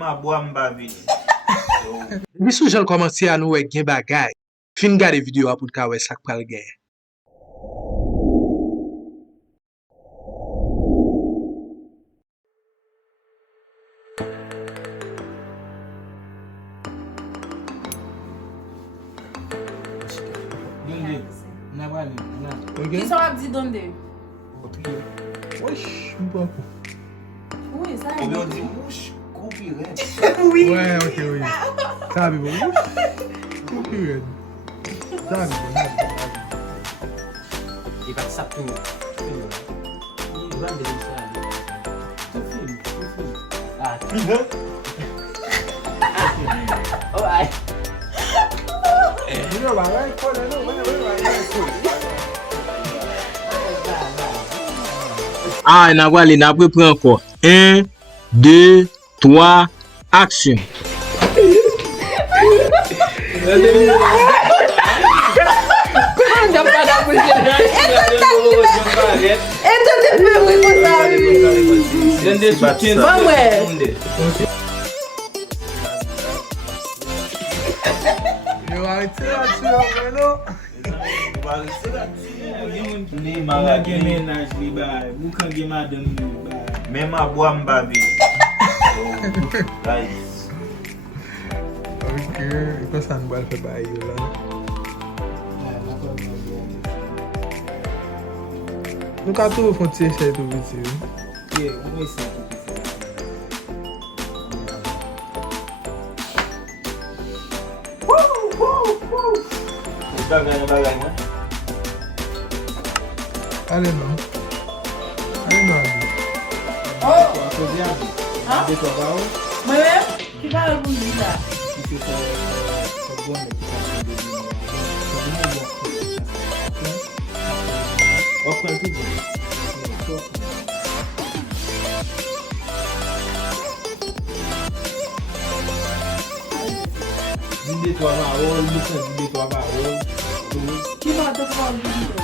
Ma boa mba vini. Mi sou jan komanse an nou gen bagay. Fin gade video a pou ka we sak pral gen. Qui sont à dire donde? Wesh, mpa pou. Oui, ça. Ou bien di mouche koupi red. Oui. Ouais, ok, oui. Sabi bon. Koupi red. Sabi bon. E va sa pou. E va de sa. Ah, oh, ai. Mwenye bagay kole nou, mwenye bagay kole. Ah, na wale, na pre pre encore. 1, 2, 3, action. Yo arete la ti yo mwen Men ma boa mba vini. Guys. Ok, iko san bal fe ba yo la. Nou ka tou fon ti esay tou biti yo. Bagay na. Ale nou. Ale nou adi. Oh. Hein? Moi-même? Qui va répondre là? Qui va te prendre le vidéo?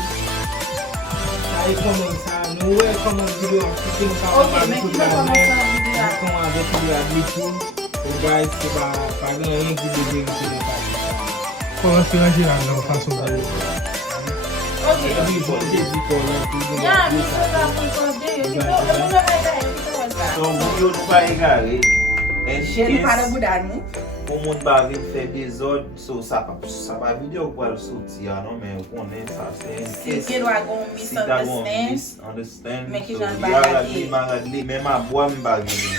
Ok, mais qui va commencer la vidéo? Komanse raje la nan fason ba yo. Ok. Ya, mi se la concorde. Eu digo, eu não vai dar, eu não vai dar. So moun yo nou pa egare. En Ele para case mudar, não? pou moun ba vin fè dezod, so sa pa video pou al soti ya non, men konen sa se en Se case. que não há um Si ta gon misunderstand. misunderstand, Men ki so jan bagadi, men ma boa mba vini.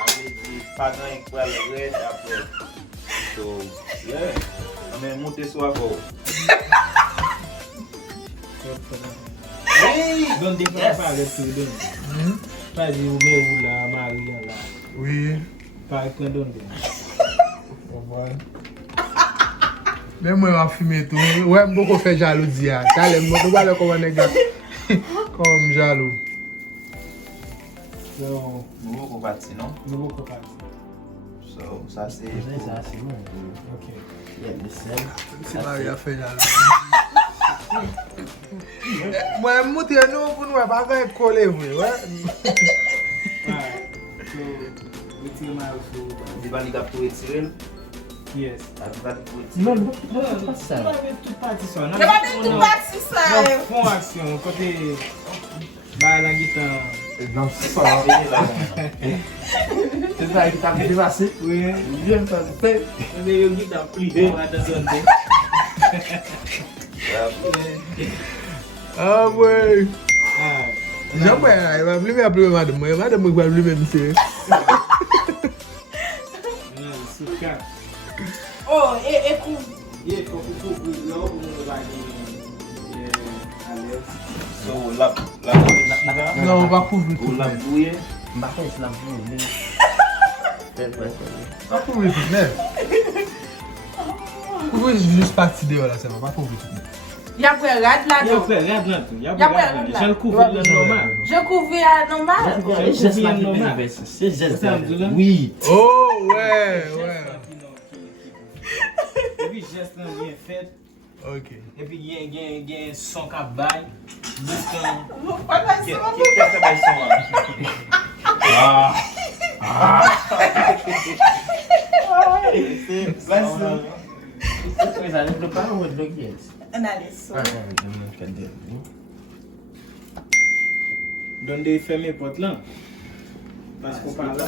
Ave di, pa gan ekwal red apre. So, yeah. Amen, monte sou ako. Oui. Men mwen wap filme tou. Wè mbo ko fè jalou diya. Tale mwen nou wale koman nega. Kom jalou. Nouvo ko pati, non? So, sa se... Si Maria fè jalou. Mwen mwote nou pou nou wè bagan e kole vwe. Di ba li kap pou etirel? Yes. A di ba li pou etirel? Non, pas ça. Não vai ter tudo assim, sabe? Fon aksyon, kote ba lan gitan. Nan sa. Se sa ki ta pe devase. Oui. Jen pa se pe. Yo gitan prive la da zon de. Ah mwen. Jan mwen a, yon vli mwen aple madem mwen. Madem mwen kwa vli mwen mse. Souka. Oh, écoute. Ye, pou yo, pou ba di Alex. So, la Nan wap kouvri ou tout la men. douye, Mba kon islam pou men. Wap kouvri tout men. Kouvri jist pati de yo la seman. Wap kouvri tout men. Il y a pas rad là Yo dedans. fe rad lan tou. Ya pou rad lan. Jan kouvri lan normal. Je couvre à normal. C'est juste ça. Oui. Oh, ouais, ouais. E pi jest lan bien fet. Ok. E pi gen son ka bay. Buskan. Vou falar Que isso. é essa vai somar? Ah. Mas ali do carro, o que é isso? Análise. Donde fermer porte là? Parce qu'on parle là.